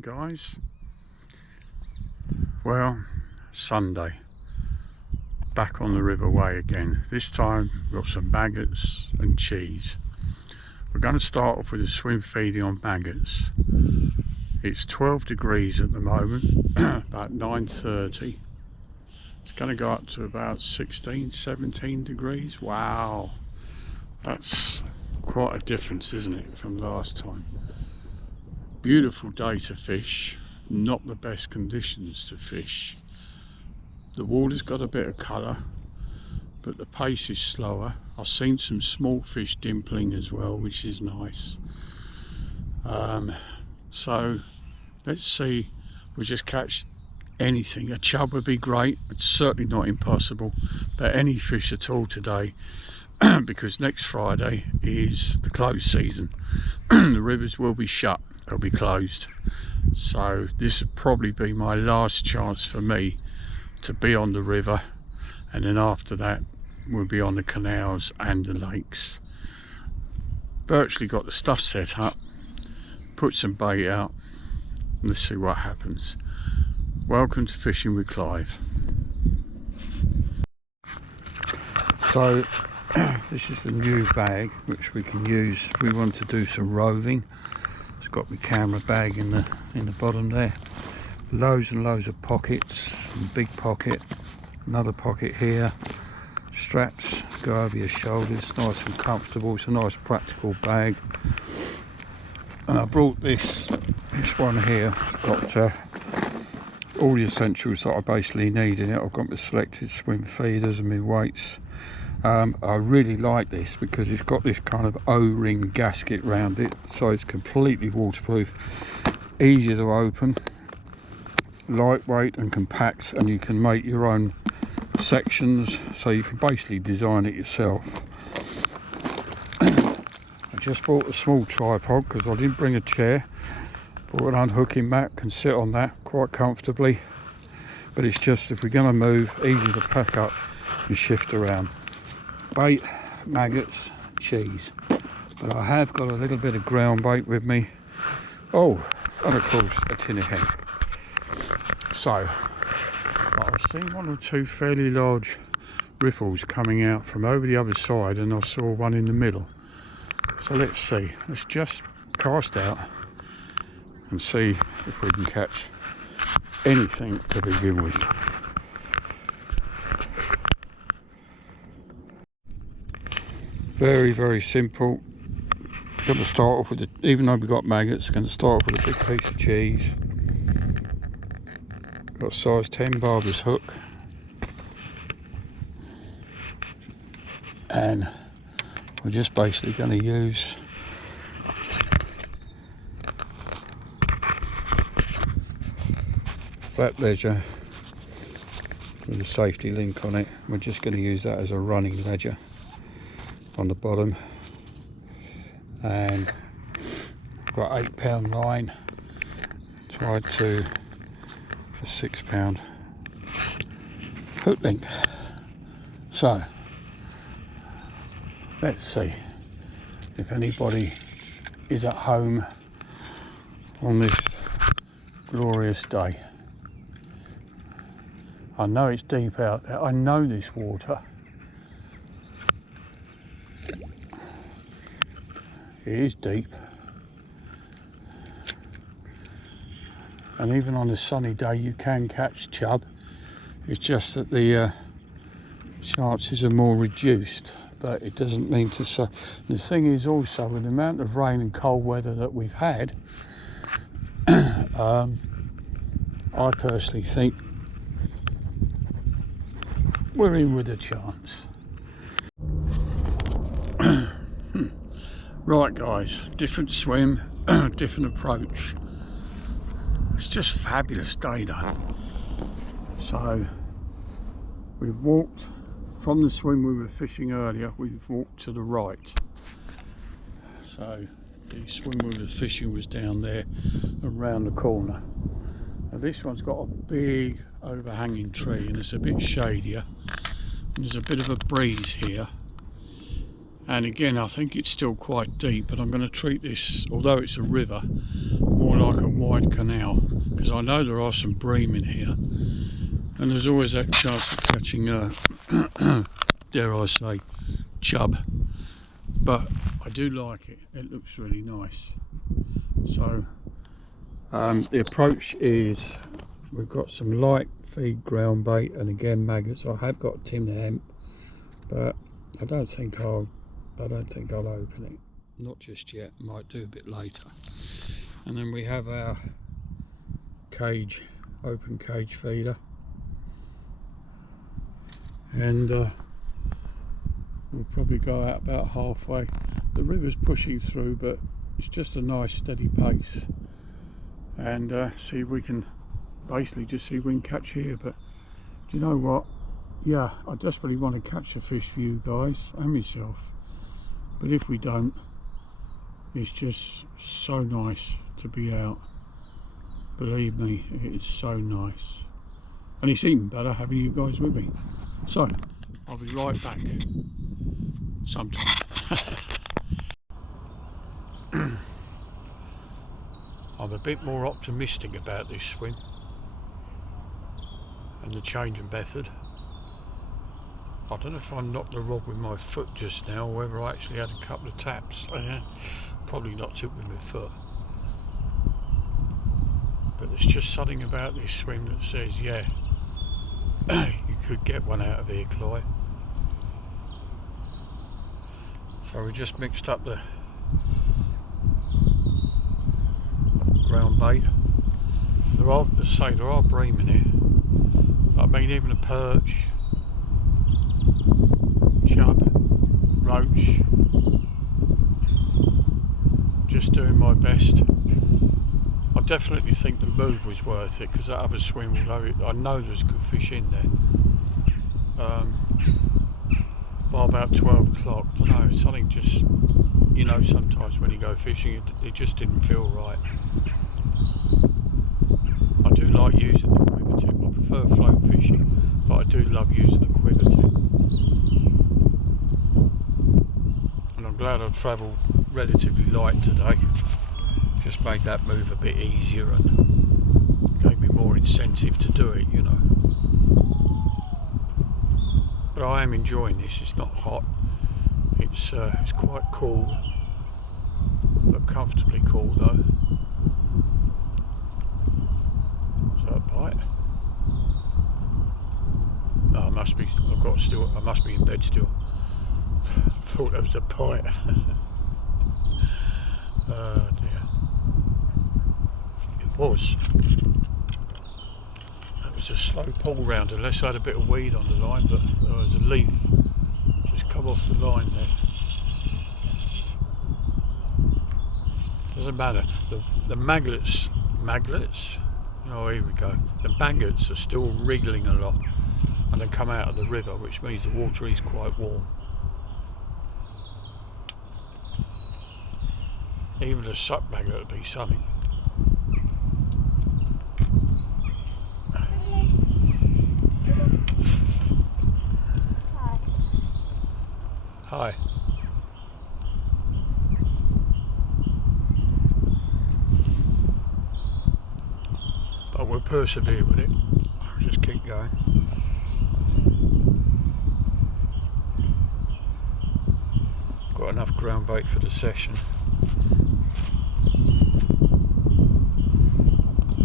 morning, guys. Well, Sunday, back on the river way again. This time we've got some maggots and cheese. We're going to start off with a swim feeding on maggots. It's 12 degrees at the moment, about 9:30. It's going to go up to about 16, 17 degrees. Wow, that's quite a difference, isn't it, from last time? Beautiful day to fish, not the best conditions to fish. The water's got a bit of colour, but the pace is slower. I've seen some small fish dimpling as well, which is nice. So let's see if we just catch anything. A chub would be great. It's certainly not impossible, but any fish at all today, because next Friday is the close season. The rivers will be shut, they'll be closed. So this will probably be my last chance for me to be on the river, and then after that we'll be on the canals and the lakes. Virtually got the stuff set up, put some bait out, and let's see what happens. Welcome to Fishing with Clive. So this is the new bag which we can use if we want to do some roving. It's got my camera bag in the bottom there. Loads and loads of pockets, a big pocket, another pocket here. Straps go over your shoulders, nice and comfortable. It's a nice practical bag. And I brought this one here. It's got all the essentials that I basically need in it. I've got my selected swim feeders and my weights. I really like this because it's got this kind of O-ring gasket around it, so it's completely waterproof, easy to open, lightweight and compact, and you can make your own sections, so you can basically design it yourself. I just bought a small tripod because I didn't bring a chair. Bought an unhooking mat, can sit on that quite comfortably, but it's just, if we're going to move, easy to pack up and shift around. Bait, maggots, cheese, but I have got a little bit of ground bait with me. Oh, and of course a tin of hemp. So I've seen one or two fairly large riffles coming out from over the other side, and I saw one in the middle. So let's see, let's just cast out and see if we can catch anything to begin with. Very, very simple. Got to start off with even though we've got maggots, going to start off with a big piece of cheese. Got a size 10 barber's hook, and we're just basically going to use flat ledger with a safety link on it. We're just going to use that as a running ledger on the bottom, and I've got 8-pound line tied to a 6-pound hook link. So let's see if anybody is at home on this glorious day. I know it's deep out there, I know this water. It is deep, and even on a sunny day you can catch chub. It's just that the chances are more reduced, but it doesn't mean to say. The thing is also, with the amount of rain and cold weather that we've had, I personally think we're in with a chance. Right guys, different swim, different approach. It's just fabulous day though. So we've walked from the swim we were fishing earlier, we've walked to the right. So the swim we were fishing was down there around the corner. Now this one's got a big overhanging tree and it's a bit shadier. And there's a bit of a breeze here. And again, I think it's still quite deep, but I'm going to treat this, although it's a river, more like a wide canal, because I know there are some bream in here, and there's always that chance of catching dare I say, chub. But I do like it. It looks really nice. So the approach is, we've got some light feed ground bait, and again maggots. I have got tin hemp, but I don't think I'll open it. Not just yet. Might do a bit later. And then we have our cage, open cage feeder, and we'll probably go out about halfway. The river's pushing through, but it's just a nice steady pace, and see if we can basically just see if we can catch here. But do you know what, yeah, I desperately want to catch a fish for you guys and myself, but if we don't, it's just so nice to be out. Believe me, it is so nice, and it's even better having you guys with me. So I'll be right back sometime. I'm a bit more optimistic about this swim and the change in method. I don't know if I knocked the rod with my foot just now, or whether I actually had a couple of taps. Probably knocked it with my foot. But there's just something about this swim that says, yeah, you could get one out of here, Clyde. So we just mixed up the ground bait. There are bream in here, but I mean even a perch, chub, roach. Just doing my best. I definitely think the move was worth it, because that other swim, although I know there's good fish in there, by about 12 o'clock, I don't know, something just, you know, sometimes when you go fishing it just didn't feel right. I do like using the quiver tip. I prefer float fishing, but I do love using the quiver tip. And I'm glad I've travelled relatively light today. Just made that move a bit easier and gave me more incentive to do it, you know. But I am enjoying this. It's not hot. It's quite cool, but comfortably cool though. Is that a bite? No, I must be. I must be in bed still. I thought that was a bite. Oh dear. It was. That was a slow pull round, unless I had a bit of weed on the line, but there was a leaf just come off the line there. Doesn't matter. The maglets? Oh, here we go. The maggots are still wriggling a lot, and they come out of the river, which means the water is quite warm. Even a suck maggot would be something. Hi. But we'll persevere with it. I'll just keep going. Got enough ground bait for the session.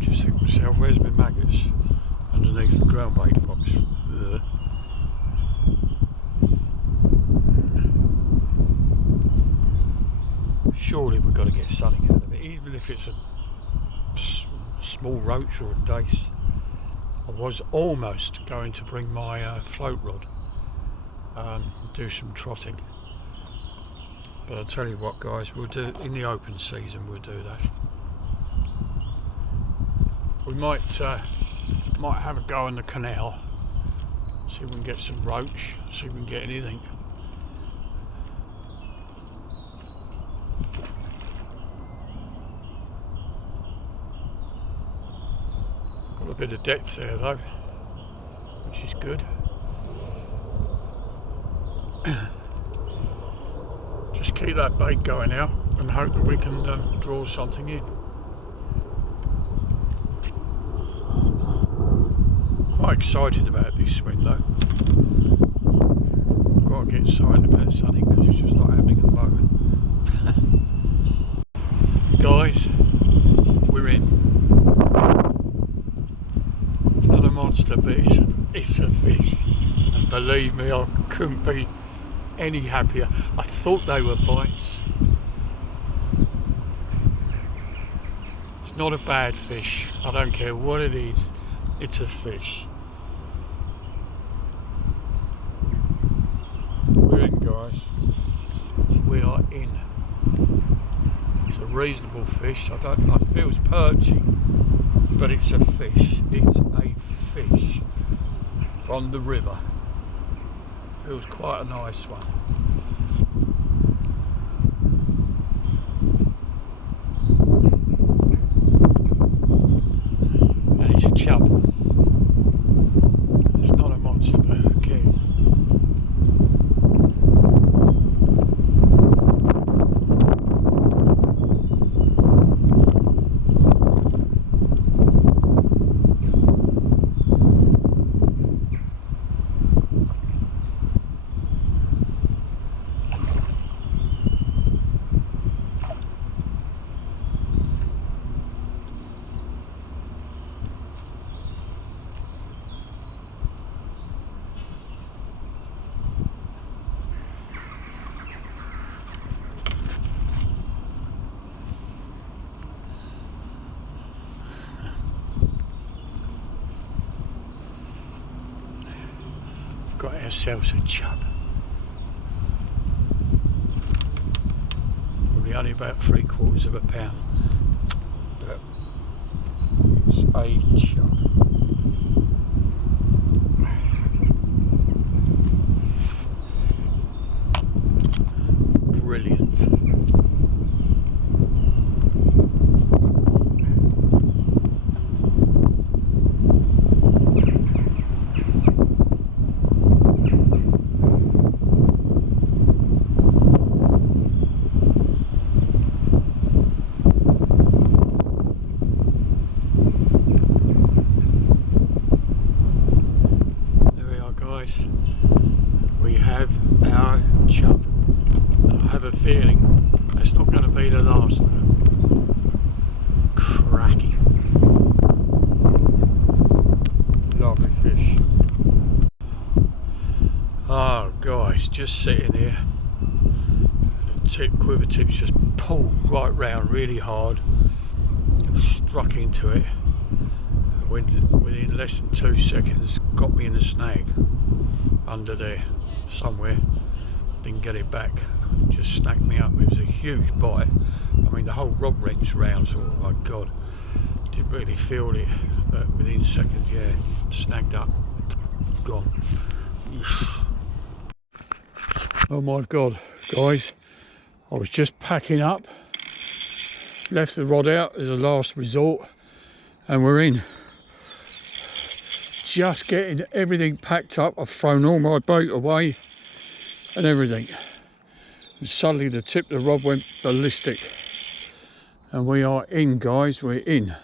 Just think to myself, where's my maggots? Underneath the ground bait box. Ugh. Surely we've got to get something out of it, even if it's a small roach or a dace. I was almost going to bring my float rod, do some trotting. But I'll tell you what, guys, we'll do in the open season. We'll do that. We might have a go in the canal, see if we can get some roach, see if we can get anything. Got a bit of depth there though, which is good. Just keep that bait going out and hope that we can draw something in. excited about this swim though. Got to get excited about something because it's just not happening at the moment. Guys, we're in. It's not a monster, but it's a fish. And believe me, I couldn't be any happier. I thought they were bites. It's not a bad fish. I don't care what it is. It's a fish. We're in, guys. We are in. It's a reasonable fish. I feel it's perching, but it's a fish. It's a fish from the river. Feels quite a nice one. And it's a chub. It's not a monster, but who cares? Got ourselves a chub. Probably only about 3/4 of a pound. But it's a chub. Brilliant. We have our chub. And I have a feeling that's not going to be the last one. Cracking. Lovely fish. Oh guys, just sitting here. The quiver tip's just pulled right round really hard. Struck into it. Within less than 2 seconds, got me in a snag under there somewhere. Didn't get it back, just snagged me up. It was a huge bite. I mean, the whole rod wrenched round, so oh my god, didn't really feel it, but within seconds, yeah, snagged up, gone. Oh my god, guys, I was just packing up, left the rod out as a last resort, and we're in. Just getting everything packed up. I've thrown all my bait away and everything, and suddenly the tip of the rod went ballistic, and we are in, guys. We're in.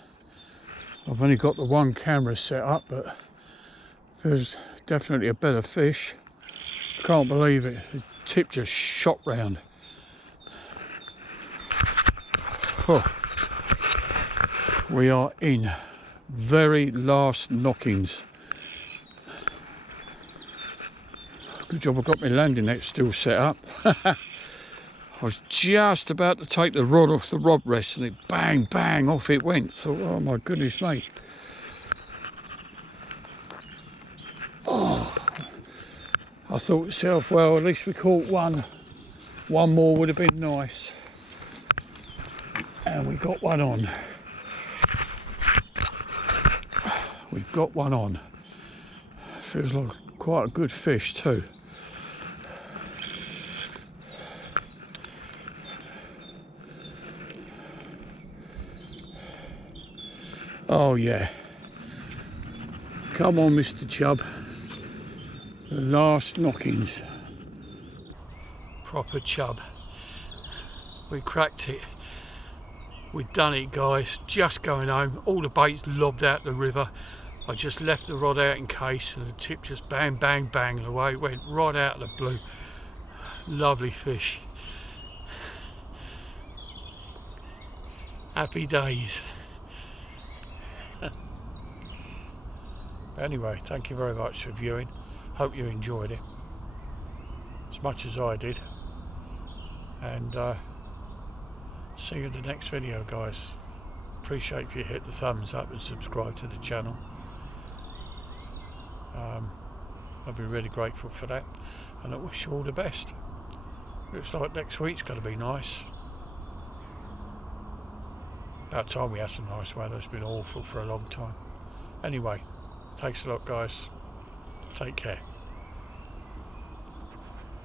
I've only got the one camera set up, but there's definitely a better fish. Can't believe it. The tip just shot round. Oh. We are in. Very last knockings. Good job I've got my landing net still set up. I was just about to take the rod off the rod rest and it bang bang off it went. Thought, oh my goodness me. Oh, I thought to myself, well, at least we caught one. One more would have been nice. And we got one on. We've got one on. Feels like quite a good fish too. Oh yeah. Come on, Mr. Chub. The last knockings. Proper chub. We cracked it. We've done it, guys. Just going home. All the baits lobbed out the river. I just left the rod out in case, and the tip just bang, bang, bang, and away it went right out of the blue. Lovely fish. Happy days. Anyway, thank you very much for viewing. Hope you enjoyed it as much as I did. And see you in the next video, guys. Appreciate if you hit the thumbs up and subscribe to the channel. I'd be really grateful for that, and I wish you all the best. Looks like next week's going to be nice. About time we had some nice weather. It's been awful for a long time. Anyway, thanks a lot, guys. Take care.